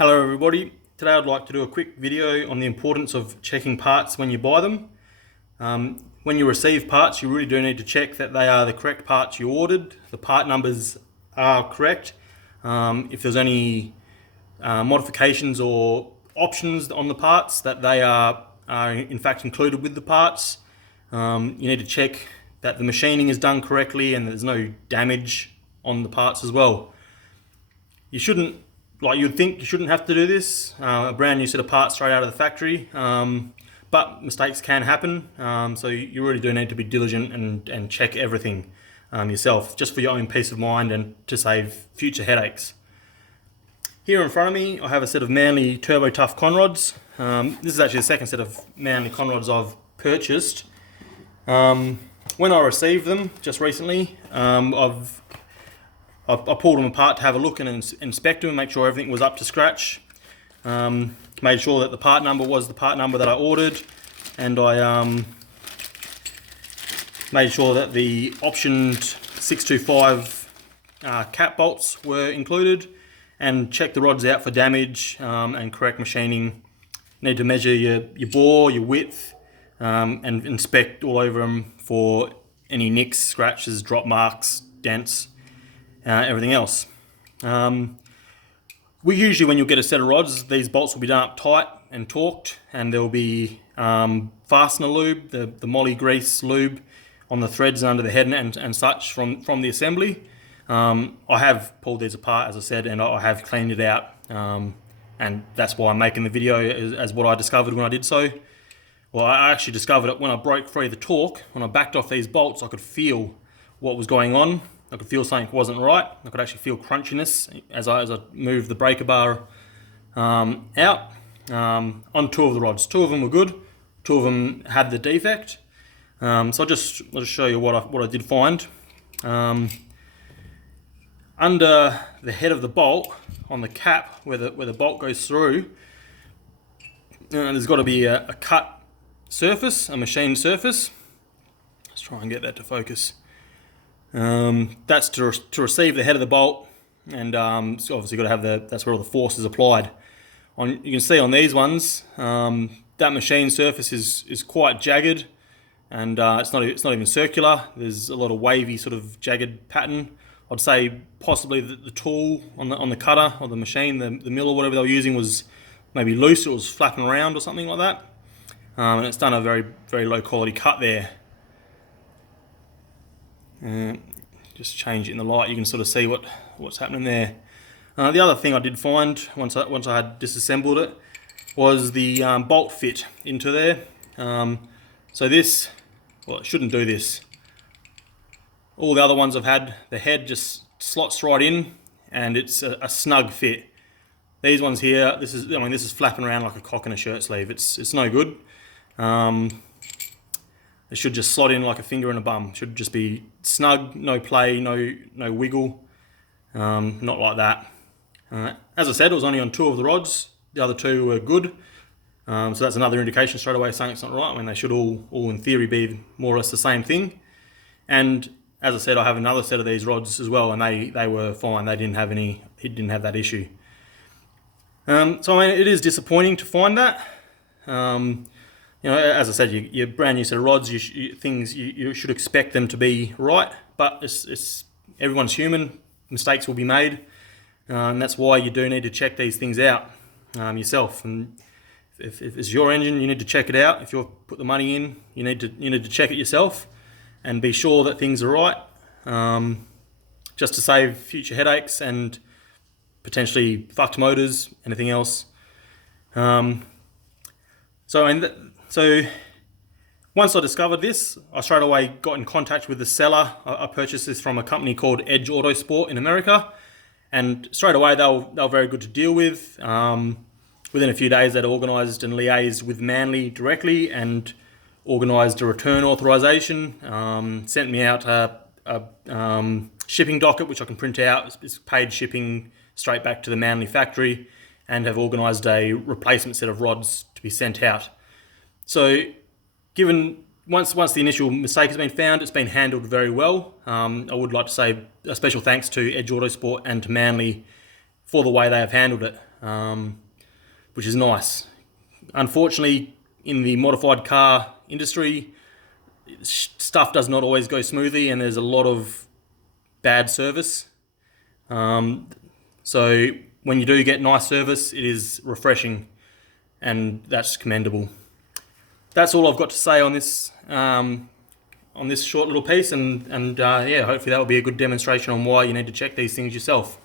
Hello everybody, today I'd like to do a quick video on the importance of checking parts when you buy them. When you receive parts, you really do need to check that they are the correct parts you ordered, the part numbers are correct. If there's any modifications or options on the parts, that they are in fact included with the parts. You need to check that the machining is done correctly and there's no damage on the parts as well. You'd think you shouldn't have to do this, a brand new set of parts straight out of the factory, but mistakes can happen, so you really do need to be diligent and check everything yourself, just for your own peace of mind and to save future headaches. Here in front of me I have a set of Manley Turbo Tuff conrods. This is actually the second set of Manley conrods I've purchased. When I received them just recently, I pulled them apart to have a look and inspect them and make sure everything was up to scratch. Made sure that the part number was the part number that I ordered, and I made sure that the optioned 625 cap bolts were included, and checked the rods out for damage and correct machining. Need to measure your bore, your width, and inspect all over them for any nicks, scratches, drop marks, dents. Everything else. We usually, when you'll get a set of rods, these bolts will be done up tight and torqued, and there will be fastener lube, the moly grease lube on the threads under the head and such from the assembly. I have pulled these apart, as I said, and I have cleaned it out, and that's why I'm making the video as what I discovered when I did so. Well, I actually discovered it when I broke free the torque. When I backed off these bolts, I could feel what was going on. I could feel something wasn't right. I could actually feel crunchiness as I moved the breaker bar out on two of the rods. Two of them were good. Two of them had the defect. So I'll just show you what I did find. Under the head of the bolt, on the cap where the bolt goes through, there's got to be a cut surface, a machined surface. Let's try and get that to focus. That's to receive the head of the bolt, and so obviously got to have that's where all the force is applied. You can see on these ones, that machine surface is quite jagged, and it's not even circular. There's a lot of wavy sort of jagged pattern. I'd say possibly the tool on the cutter or the machine, the mill or whatever they were using, was maybe loose. It was flapping around or something like that, and it's done a very, very low quality cut there. Just change it in the light, you can sort of see what's happening there. The other thing I did find once I had disassembled it was the bolt fit into there. So this, well, it shouldn't do this. All the other ones I've had, the head just slots right in, and it's a snug fit. These ones here, this is flapping around like a cock in a shirt sleeve. It's no good. It should just slot in like a finger in a bum. It should just be snug, no play, no wiggle, not like that. As I said, it was only on two of the rods. The other two were good. So that's another indication straight away saying it's not right, when they should all in theory be more or less the same thing. And as I said, I have another set of these rods as well, and they were fine. It didn't have that issue. So I mean, it is disappointing to find that. As I said, your brand new set of rods, you should expect them to be right, but it's everyone's human. Mistakes will be made, and that's why you do need to check these things out yourself. And if it's your engine, you need to check it out. If you've put the money in, you need to check it yourself and be sure that things are right, just to save future headaches and potentially fucked motors, anything else. So once I discovered this, I straight away got in contact with the seller. I purchased this from a company called Edge Autosport in America, and straight away they were very good to deal with. Within a few days, they'd organised and liaised with Manley directly and organised a return authorisation. Sent me out a shipping docket, which I can print out. It's paid shipping straight back to the Manley factory, and have organised a replacement set of rods to be sent out. So, once the initial mistake has been found, it's been handled very well. I would like to say a special thanks to Edge Autosport and to Manley for the way they have handled it, which is nice. Unfortunately, in the modified car industry, stuff does not always go smoothly, and there's a lot of bad service. So when you do get nice service, it is refreshing, and that's commendable. That's all I've got to say on this short little piece, and yeah, hopefully that will be a good demonstration on why you need to check these things yourself.